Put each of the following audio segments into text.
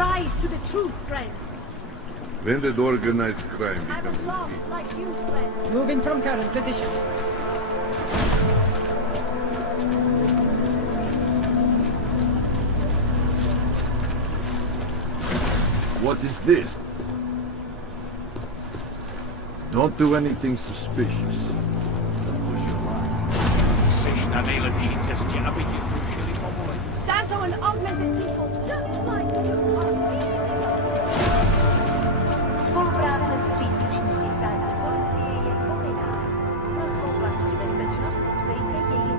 your eyes to the truth, friend. When did organized crime I become was lost like you, friend. Moving from current position. What is this? Don't do anything suspicious. Santo and augmented people just like you are Współpraca z příslušníky státní policie je povinná. Pro svou vlastní bezpečnost podporujte její.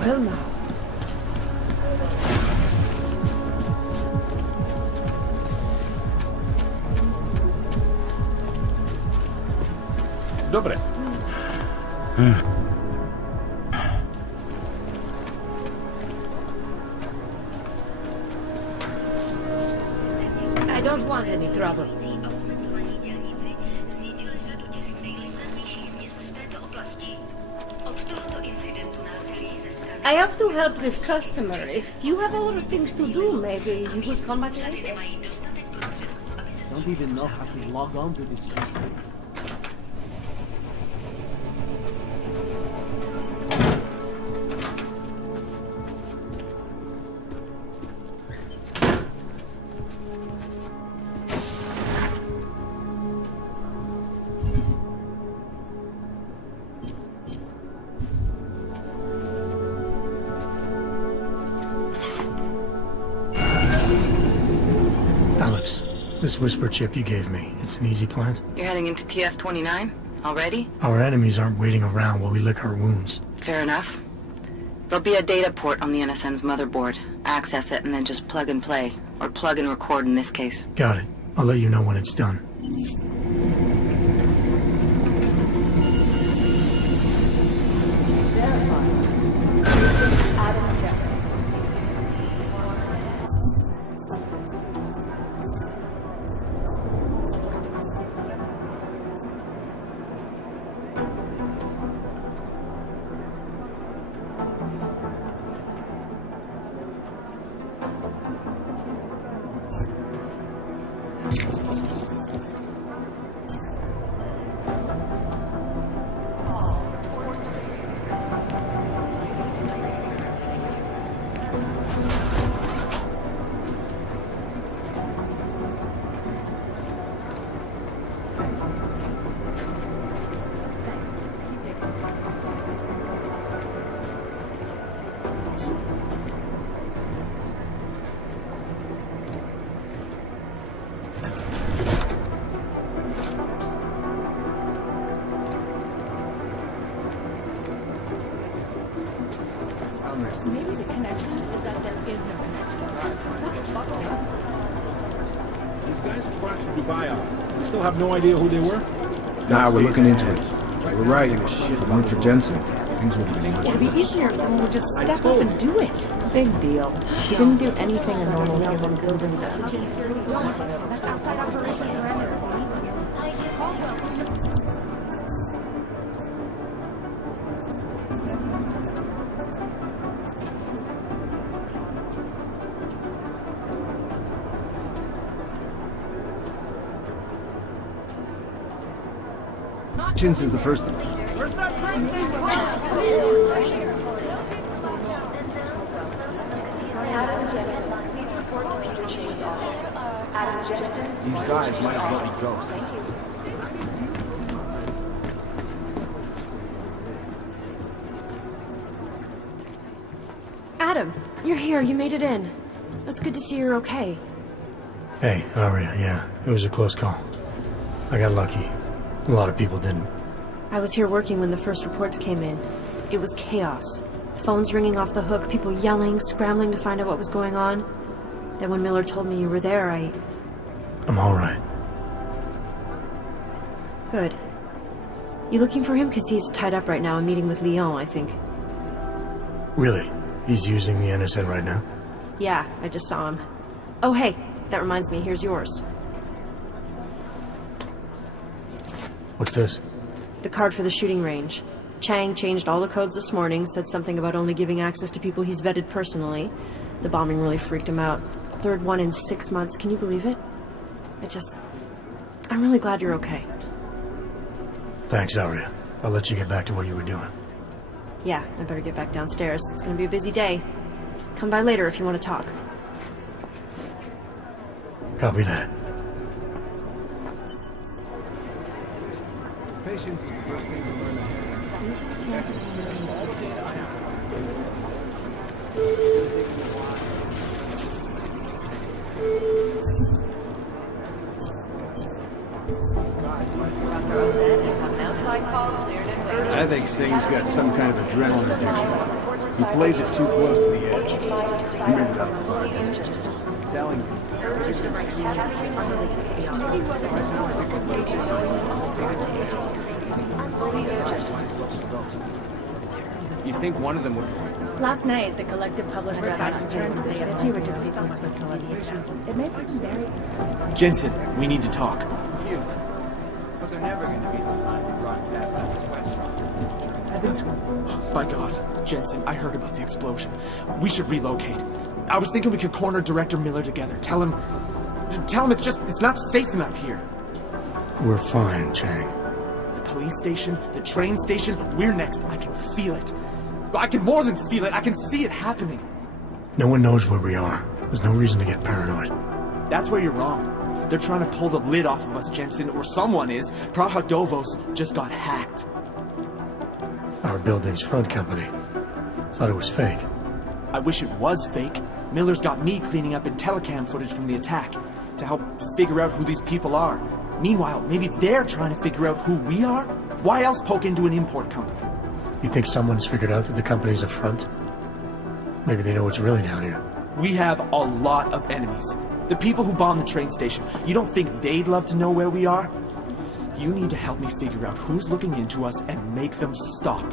Well now. Dobre. I don't want any trouble. I have to help this customer. If you have other things to do, maybe you will come back later. Don't even know how to log on to this thing. Alex, this whisper chip you gave me, it's an easy plant? You're heading into TF-29? Already? Our enemies aren't waiting around while we lick our wounds. Fair enough. There'll be a data port on the NSN's motherboard. Access it and then just plug and play. Or plug and record in this case. Got it. I'll let you know when it's done. Adam Jensen. Maybe the connection is that there is no connection. It's not bubbling. These guys who crashed the Dubai out. We still have no idea who they were? Nah, we're looking into it. We're right. If it weren't for Jensen, things would have been much It'd be worse. easier if someone would just step up and do it. Big deal. He didn't do anything a normal human could. That's outside operation perimeter. Jensen's the first thing. Adam Jensen, please report to Peter Chase's office. Adam Jensen. These guys might as well be ghosts. Thank you. Adam, you're here. You made it in. It's good to see you're okay. Hey, Aria, yeah, it was a close call. I got lucky. A lot of people didn't. I was here working when the first reports came in. It was chaos. Phones ringing off the hook, people yelling, scrambling to find out what was going on. Then when Miller told me you were there, I'm alright. Good. You looking for him? Because he's tied up right now and meeting with Lyon, I think. Really? He's using the NSN right now? Yeah, I just saw him. Oh, hey, that reminds me, here's yours. What's this? The card for the shooting range. Chang changed all the codes this morning, said something about only giving access to people he's vetted personally. The bombing really freaked him out. Third one in 6 months, can you believe it? I'm really glad you're okay. Thanks, Aria. I'll let you get back to what you were doing. Yeah, I better get back downstairs. It's gonna be a busy day. Come by later if you want to talk. Copy that. Patience is the first thing to learn ahead. I think Singh's got some kind of adrenaline addiction. He plays it too close to the edge. He ended up fine. I'm telling you. You'd think one of them would. Last night, the collective published their tax returns of the 50 richest people in Switzerland. It made for some very interesting. Jensen, we need to talk. But they're never going to be the time to run that last question. I've been screwed. By God, Jensen, I heard about the explosion. We should relocate. I was thinking we could corner Director Miller together. Tell him it's not safe enough here. We're fine, Chang. The police station, the train station, we're next. I can feel it. I can more than feel it. I can see it happening. No one knows where we are. There's no reason to get paranoid. That's where you're wrong. They're trying to pull the lid off of us, Jensen, or someone is. Praha-Dovos just got hacked. Our building's front company. Thought it was fake. I wish it was fake. Miller's got me cleaning up IntelliCam footage from the attack to help figure out who these people are. Meanwhile, maybe they're trying to figure out who we are? Why else poke into an import company? You think someone's figured out that the company's a front? Maybe they know what's really down here. We have a lot of enemies. The people who bombed the train station. You don't think they'd love to know where we are? You need to help me figure out who's looking into us and make them stop.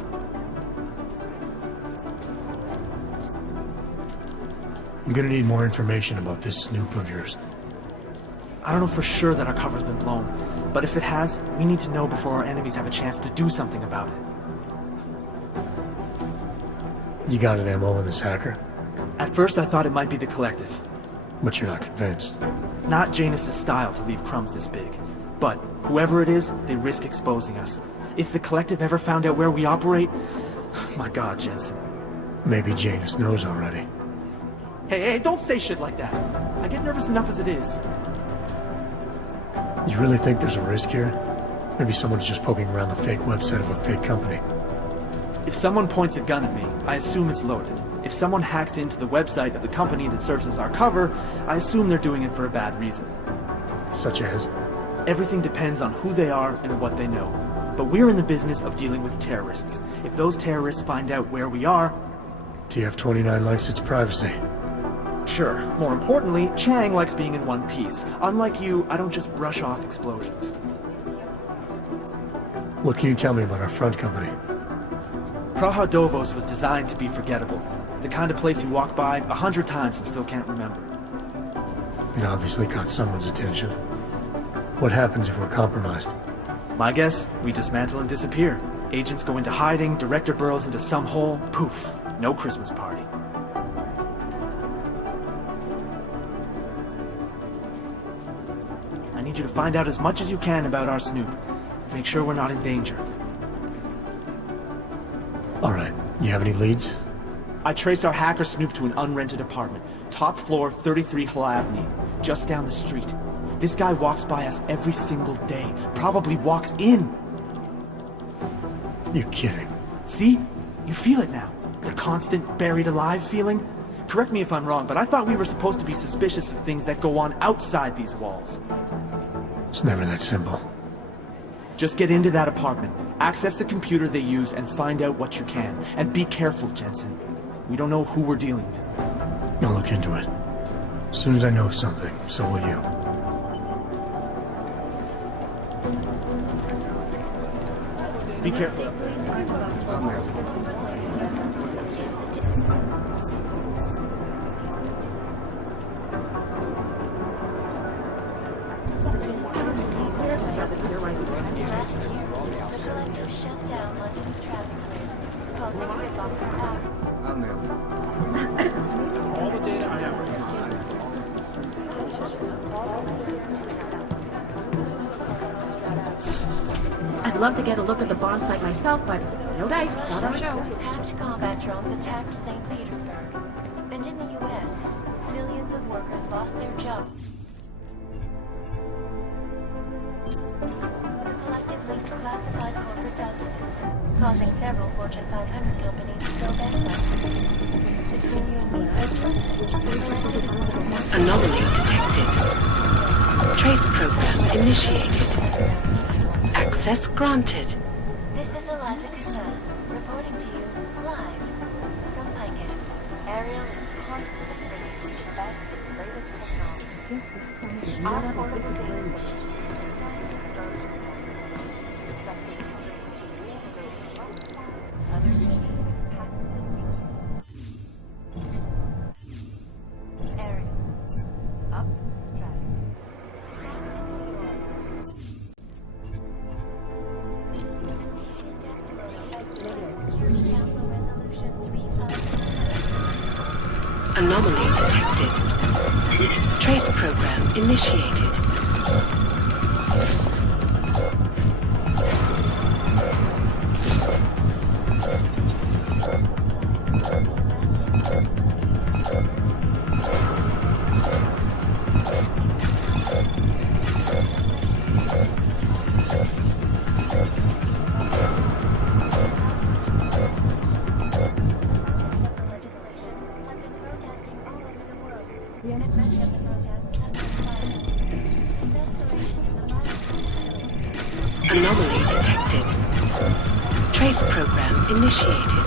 I'm gonna need more information about this snoop of yours. I don't know for sure that our cover's been blown, but if it has, we need to know before our enemies have a chance to do something about it. You got an MO in this hacker? At first I thought it might be the Collective. But you're not convinced. Not Janus's style to leave crumbs this big. But whoever it is, they risk exposing us. If the Collective ever found out where we operate, my God, Jensen. Maybe Janus knows already. Hey, don't say shit like that. I get nervous enough as it is. You really think there's a risk here? Maybe someone's just poking around the fake website of a fake company. If someone points a gun at me, I assume it's loaded. If someone hacks into the website of the company that serves as our cover, I assume they're doing it for a bad reason. Such as? Everything depends on who they are and what they know. But we're in the business of dealing with terrorists. If those terrorists find out where we are... TF-29 likes its privacy. Sure. More importantly, Chang likes being in one piece. Unlike you, I don't just brush off explosions. What can you tell me about our front company? Praha-Dovos was designed to be forgettable. The kind of place you walk by 100 times and still can't remember. It obviously caught someone's attention. What happens if we're compromised? My guess, we dismantle and disappear. Agents go into hiding, Director burrows into some hole, poof, no Christmas party. I need you to find out as much as you can about our snoop. Make sure we're not in danger. All right. You have any leads? I traced our hacker snoop to an unrented apartment. Top floor, 33 Hill Avenue. Just down the street. This guy walks by us every single day. Probably walks in. You're kidding. See? You feel it now. The constant buried alive feeling. Correct me if I'm wrong, but I thought we were supposed to be suspicious of things that go on outside these walls. It's never that simple. Just get into that apartment, access the computer they used, and find out what you can. And be careful, Jensen. We don't know who we're dealing with. I'll look into it. As soon as I know something, so will you. Be careful. Last year, the collective shut down London's traffic grid, causing gridlock for hours. I'll nail it. All the data I have right I'd love to get a look at the bomb site myself, but no dice, not our show. Hacked combat drones attacked St. Petersburg. And in the U.S., millions of workers lost their jobs. The collective leaked classified corporate documents, causing several Fortune 500 companies to go bankrupt. Between you and me, Anomaly detected. Trace program initiated. Access granted. This is Eliza Kassan, reporting to you live from Piket. Ariel is constantly bringing you the best and latest technology. Our portable data Ariel, up stress. Anomaly detected. Trace program initiated. Anomaly detected. Trace program initiated.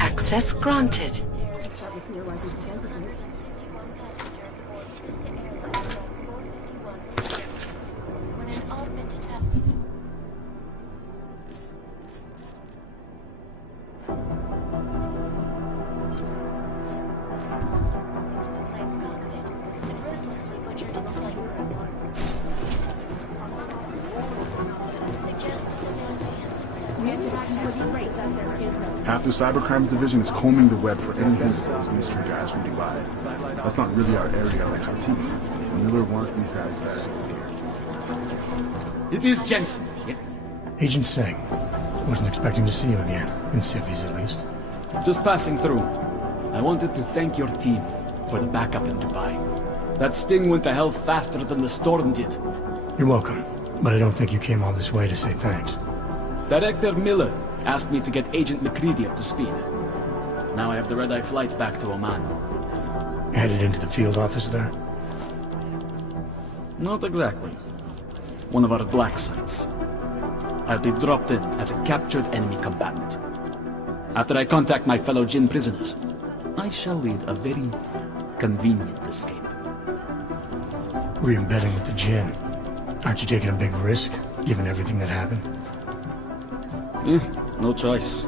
Access granted. Half the cybercrimes division is combing the web for any hint of those mystery guys from Dubai. That's not really our area of expertise. Miller wants these guys back. It is Jensen. Agent Singh. Wasn't expecting to see you again. In civvies, at least. Just passing through. I wanted to thank your team for the backup in Dubai. That sting went to hell faster than the storm did. You're welcome. But I don't think you came all this way to say thanks. Director Miller asked me to get Agent McCready up to speed. Now I have the red-eye flight back to Oman. Headed into the field office there? Not exactly. One of our black sites. I'll be dropped in as a captured enemy combatant. After I contact my fellow Jinn prisoners, I shall lead a very convenient escape. Re-embedding with the Jinn. Aren't you taking a big risk, given everything that happened? No choice.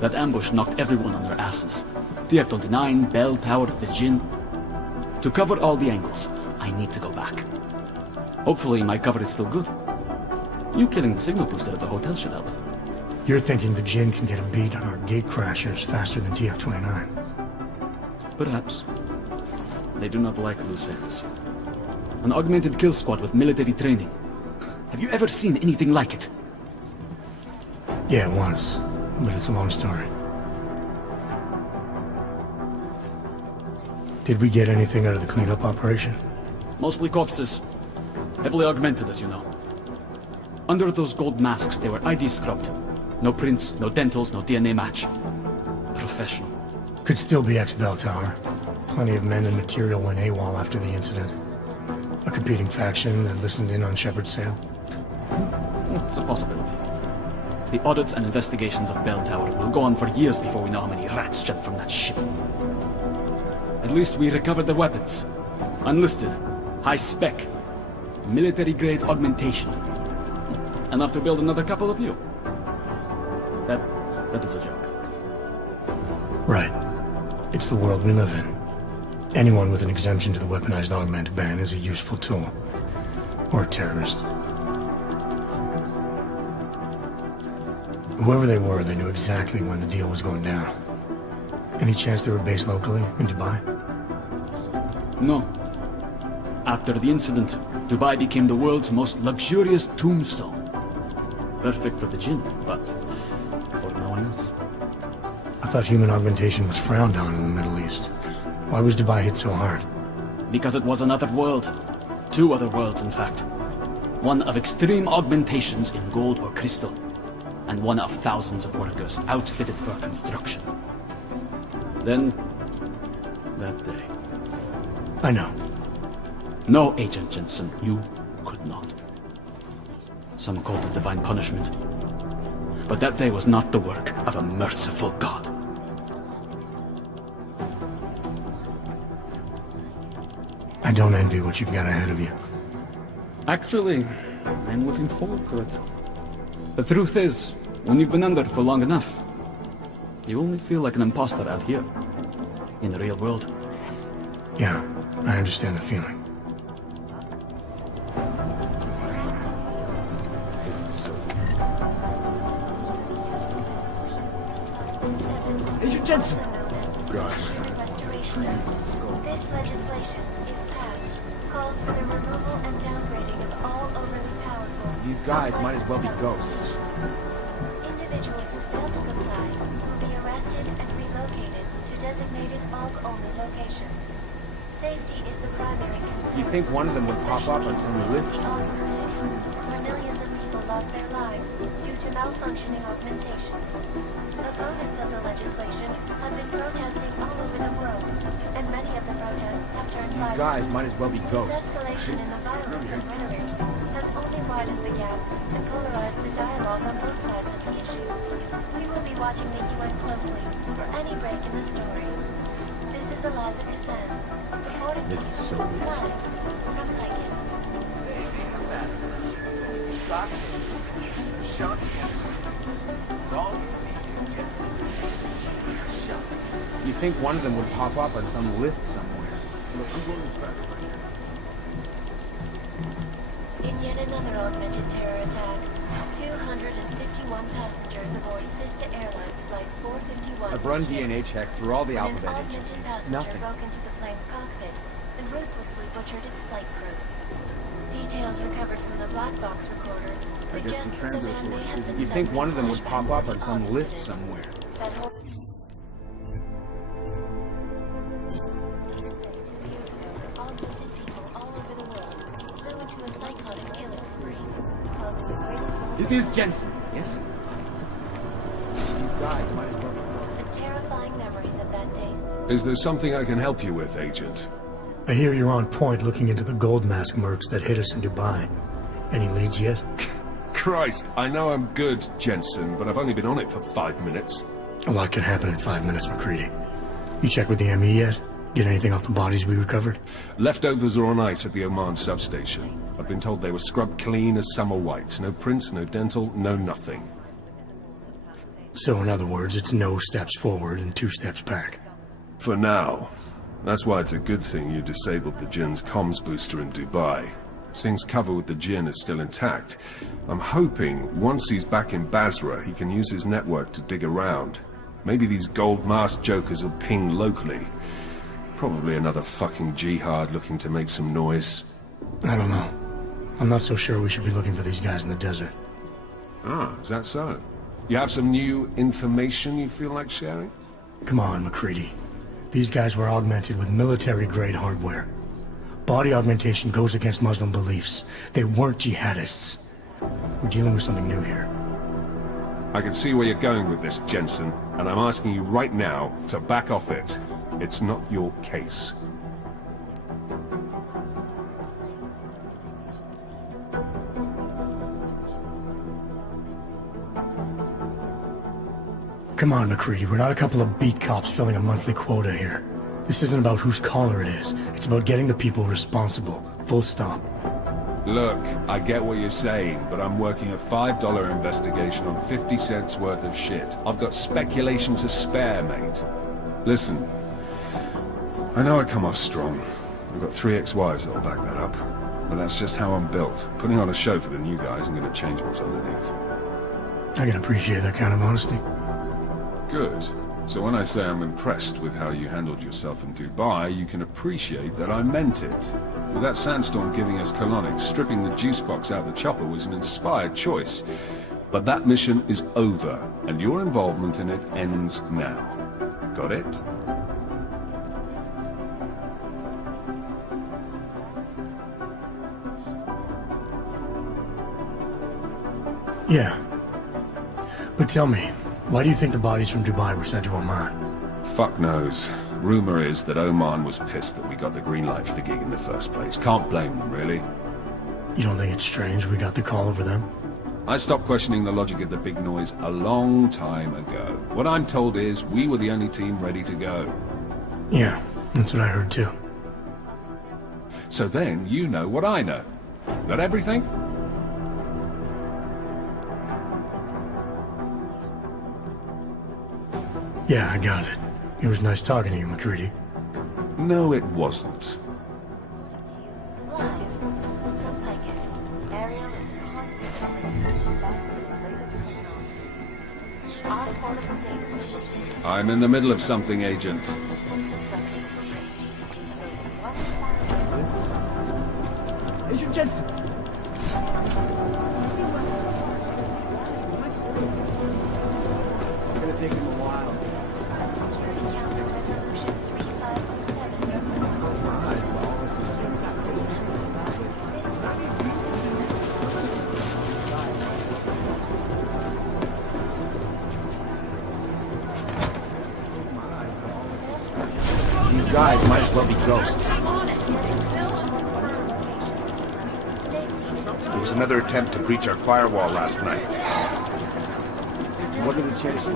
That ambush knocked everyone on their asses. TF-29, Bell Tower, the Jinn. To cover all the angles, I need to go back. Hopefully my cover is still good. You killing the signal booster at the hotel should help. You're thinking the Jinn can get a beat on our gate crashers faster than TF-29. Perhaps. They do not like loose ends. An augmented kill squad with military training. Have you ever seen anything like it? Yeah, once. But it's a long story. Did we get anything out of the cleanup operation? Mostly corpses. Heavily augmented, as you know. Under those gold masks, they were ID scrubbed. No prints, no dentals, no DNA match. Professional. Could still be ex-Bell Tower. Plenty of men and material went AWOL after the incident. A competing faction that listened in on Shepard's sale. It's a possibility. The audits and investigations of Bell Tower will go on for years before we know how many rats jumped from that ship. At least we recovered the weapons. Unlisted, high-spec, military-grade augmentation. Enough to build another couple of you. That is a joke. Right. It's the world we live in. Anyone with an exemption to the weaponized augment ban is a useful tool. Or a terrorist. Whoever they were, they knew exactly when the deal was going down. Any chance they were based locally, in Dubai? No. After the incident, Dubai became the world's most luxurious tombstone. Perfect for the Jinn, but for no one else. I thought human augmentation was frowned on in the Middle East. Why was Dubai hit so hard? Because it was another world. Two other worlds, in fact. One of extreme augmentations in gold or crystal, and one of thousands of workers outfitted for construction. Then, that day. I know. No, Agent Jensen, you could not. Some called it divine punishment. But that day was not the work of a merciful God. I don't envy what you've got ahead of you. Actually, I'm looking forward to it. The truth is, when you've been under for long enough, you only feel like an imposter out here, in the real world. Yeah, I understand the feeling. Agent Jensen! This legislation, if passed, calls for the removal and downgrading of all overly powerful... These guys might as well be ghosts. Individuals who fail to comply will be arrested and relocated to designated AUG-only locations. Safety is the primary concern. You think one of them would pop up on some list somewhere? Where millions of people lost their lives due to malfunctioning augmentation. Opponents of the legislation have been protesting all over the world, and many of the protests have turned violent. These guys might as well be ghosts. This escalation in the violence and rhetoric has only widened the gap and polarized the dialogue on both sides of the issue. We will be watching the UN closely for any break in the story. This is Eliza Kazan, reporting to you live from Vegas. You think one of them would pop up on some list somewhere? Look, I'm going as fast as I can. In yet another augmented terror attack, 251 passengers aboard Sista Airlines Flight 451. I've run DNA checks through all the alphabet An augmented agencies. passenger Nothing. broke into the plane's cockpit and ruthlessly butchered its flight crew. Details recovered from the black box recorder suggest that the man may have been You think one of them would pop up on some list incident. somewhere? That whole... Augmented people all over the world flew into a psychotic killing spree, causing the greatest... It is Jensen, yes? These guys might as well be ghosts. And terrifying memories of that day. Is there something I can help you with, Agent? I hear you're on point looking into the gold mask mercs that hit us in Dubai. Any leads yet? Christ, I know I'm good, Jensen, but I've only been on it for 5 minutes. A lot can happen in 5 minutes, McCready. You check with the ME yet? Get anything off the bodies we recovered? Leftovers are on ice at the Oman substation. I've been told they were scrubbed clean as summer whites. No prints, no dental, no nothing. So in other words, it's no steps forward and 2 steps back. For now. That's why it's a good thing you disabled the Jinn's comms booster in Dubai. Singh's cover with the Jinn is still intact. I'm hoping once he's back in Basra, he can use his network to dig around. Maybe these gold-masked jokers will ping locally. Probably another fucking jihad looking to make some noise. I don't know. I'm not so sure we should be looking for these guys in the desert. Ah, is that so? You have some new information you feel like sharing? Come on, McCready. These guys were augmented with military-grade hardware. Body augmentation goes against Muslim beliefs. They weren't jihadists. We're dealing with something new here. I can see where you're going with this, Jensen, and I'm asking you right now to back off it. It's not your case. Come on, McCready. We're not a couple of beat cops filling a monthly quota here. This isn't about whose collar it is. It's about getting the people responsible. Full stop. Look, I get what you're saying, but I'm working a $5 investigation on 50 cents worth of shit. I've got speculation to spare, mate. Listen, I know I come off strong. I've got 3 ex-wives that'll back that up. But that's just how I'm built. Putting on a show for the new guys isn't gonna change what's underneath. I can appreciate that kind of honesty. Good. So when I say I'm impressed with how you handled yourself in Dubai, you can appreciate that I meant it. With that sandstorm giving us colonics, stripping the juice box out of the chopper was an inspired choice. But that mission is over, and your involvement in it ends now. Got it? Yeah. But tell me, why do you think the bodies from Dubai were sent to Oman? Fuck knows. Rumor is that Oman was pissed that we got the green light for the gig in the first place. Can't blame them, really. You don't think it's strange we got the call over them? I stopped questioning the logic of the big noise a long time ago. What I'm told is we were the only team ready to go. Yeah, that's what I heard too. So then you know what I know. Not everything? Yeah, I got it. It was nice talking to you, McCready. No, it wasn't. Live from Pike. Ariel is constantly back with the latest technology. Our portable data solution. I'm in the middle of something, Agent. Agent Jensen! It's gonna take him a while. These guys might as well be ghosts. There was another attempt to breach our firewall last night. What are the chances? I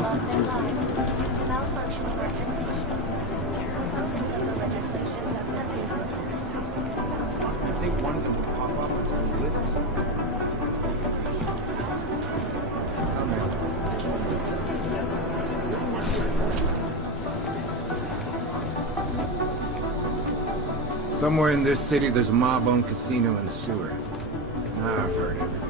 think one of them will pop up on some list or something. Somewhere in this city, there's a mob-owned casino in the sewer. I've heard everything.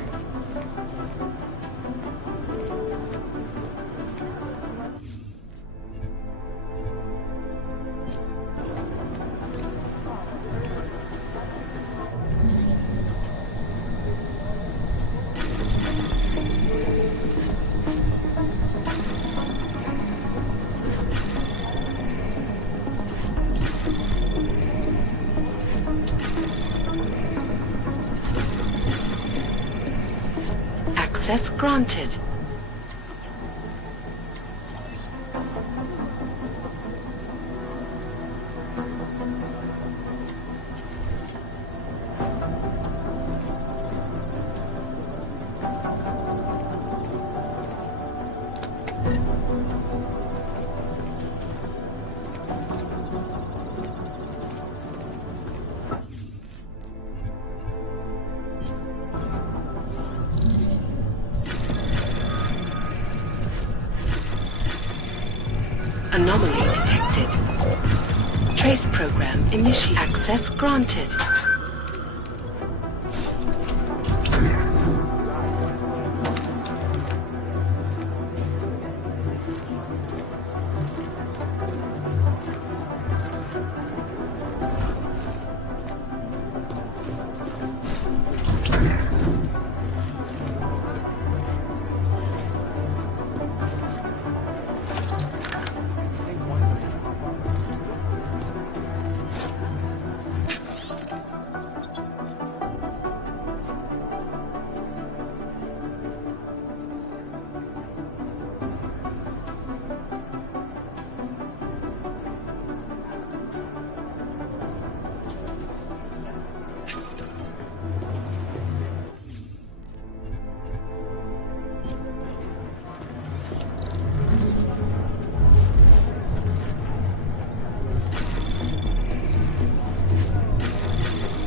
Access granted. Anomaly detected. Trace program initiate. Access granted.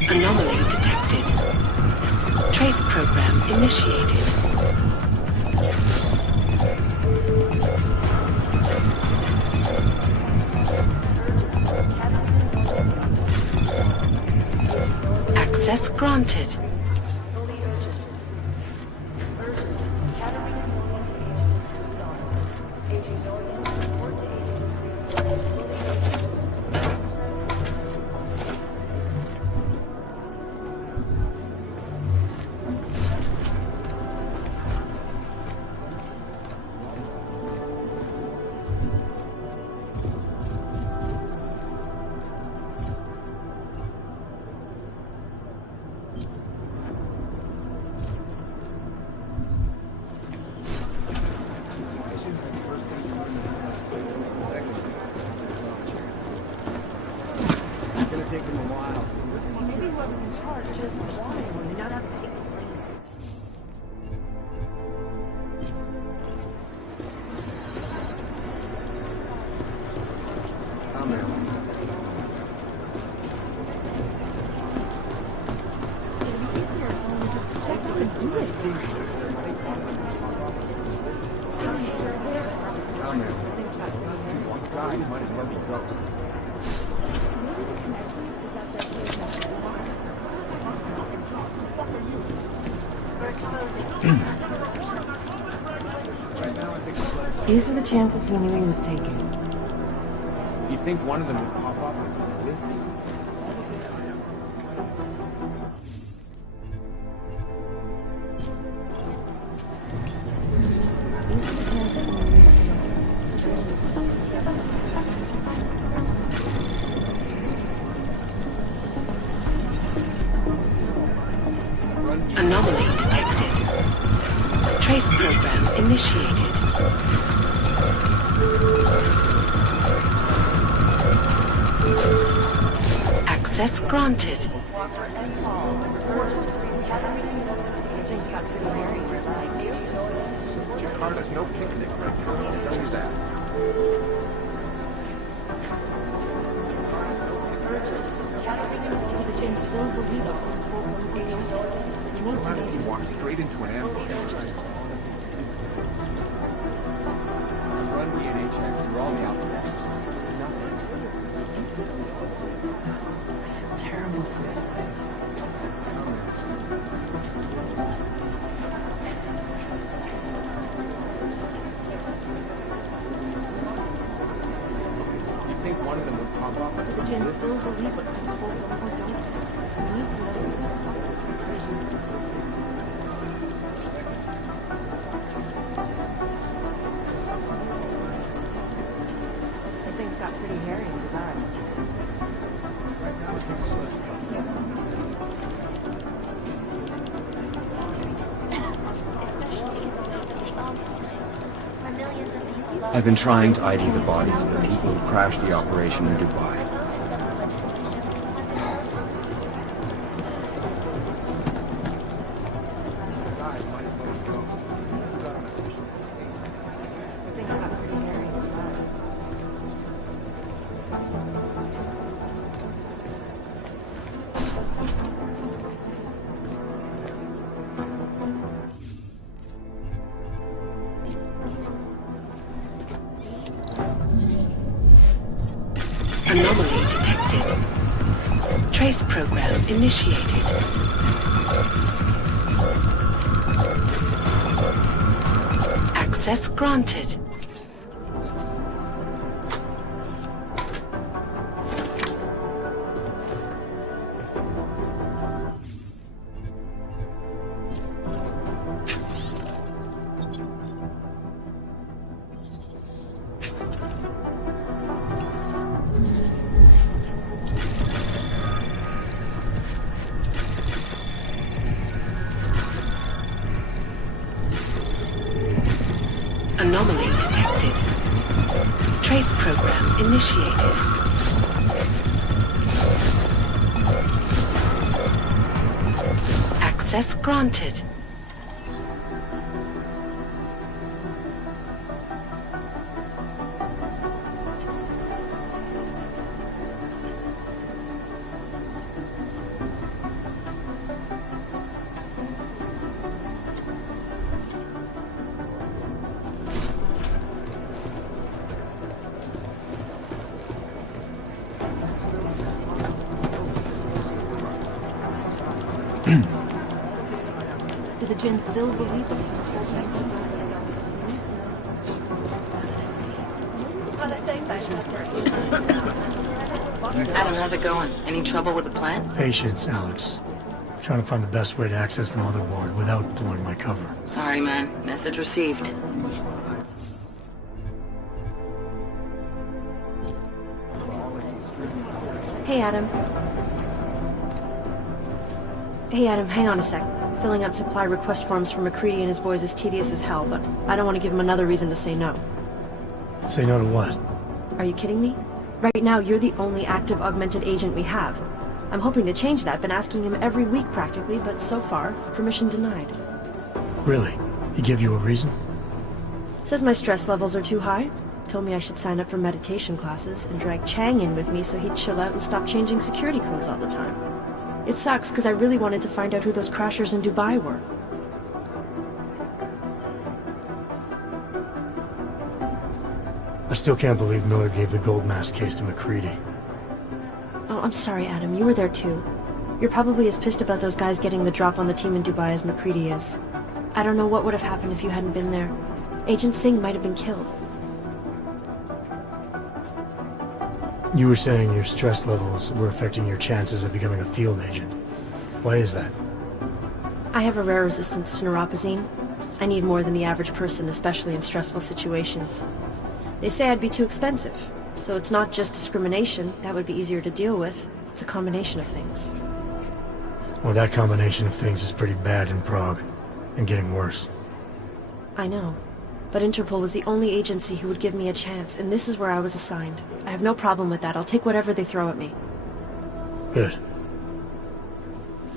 Anomaly detected. Trace program initiated. Access granted. These are the chances he knew he was taking. You'd think one of them would pop up on some lists. Anomaly detected. Trace program initiated. Access granted. Jakarta's no picnic, right? Tell you that. You walk straight into an ambush. Run DNA checks through all the alphabets. Nothing. Terrible for it. You think one of them would pop up on some lists? Still believe what some people don't. We need to know. Things got pretty hairy in Dubai. I've been trying to ID the bodies of the people who crashed the operation in Dubai. Anomaly detected. Trace program initiated. Access granted. Anomaly detected. Trace program initiated. Access granted. Do the Jinn still believe it? Adam, how's it going? Any trouble with the plant? Patience, Alex. Trying to find the best way to access the motherboard without blowing my cover. Sorry, man. Message received. Hey, Adam. Hey, Adam, hang on a sec. Filling out supply request forms for McCready and his boys is tedious as hell, but I don't want to give him another reason to say no. Say no to what? Are you kidding me? Right now, you're the only active augmented agent we have. I'm hoping to change that, been asking him every week practically, but so far, permission denied. Really? He gave you a reason? Says my stress levels are too high. Told me I should sign up for meditation classes and drag Chang in with me so he'd chill out and stop changing security codes all the time. It sucks because I really wanted to find out who those crashers in Dubai were. I still can't believe Miller gave the gold mask case to McCready. Oh, I'm sorry, Adam. You were there too. You're probably as pissed about those guys getting the drop on the team in Dubai as McCready is. I don't know what would have happened if you hadn't been there. Agent Singh might have been killed. You were saying your stress levels were affecting your chances of becoming a field agent. Why is that? I have a rare resistance to neuropazine. I need more than the average person, especially in stressful situations. They say I'd be too expensive, so it's not just discrimination. That would be easier to deal with. It's a combination of things. Well, that combination of things is pretty bad in Prague, and getting worse. I know. But Interpol was the only agency who would give me a chance, and this is where I was assigned. I have no problem with that. I'll take whatever they throw at me. Good.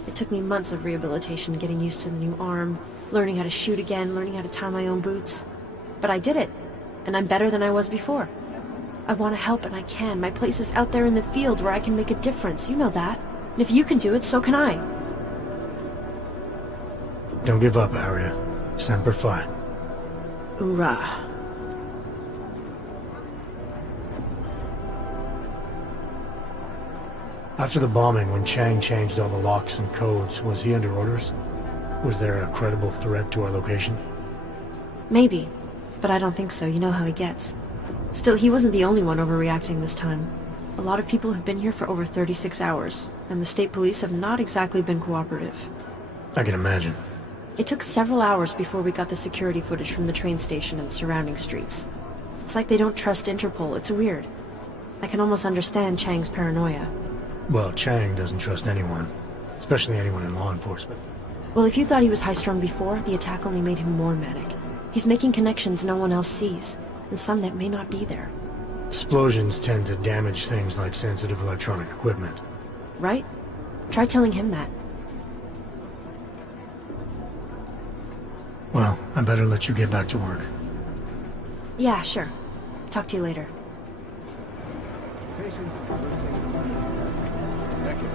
It took me months of rehabilitation, getting used to the new arm, learning how to shoot again, learning how to tie my own boots. But I did it, and I'm better than I was before. I want to help, and I can. My place is out there in the field where I can make a difference. You know that. And if you can do it, so can I. Don't give up, Arya. Semper Fi. Hoorah. After the bombing, when Chang changed all the locks and codes, was he under orders? Was there a credible threat to our location? Maybe, but I don't think so. You know how he gets. Still, he wasn't the only one overreacting this time. A lot of people have been here for over 36 hours, and the state police have not exactly been cooperative. I can imagine. It took several hours before we got the security footage from the train station and surrounding streets. It's like they don't trust Interpol. It's weird. I can almost understand Chang's paranoia. Well, Chang doesn't trust anyone, especially anyone in law enforcement. Well, if you thought he was high-strung before, the attack only made him more manic. He's making connections no one else sees, and some that may not be there. Explosions tend to damage things like sensitive electronic equipment. Right? Try telling him that. Well, I better let you get back to work. Yeah, sure. Talk to you later. Second.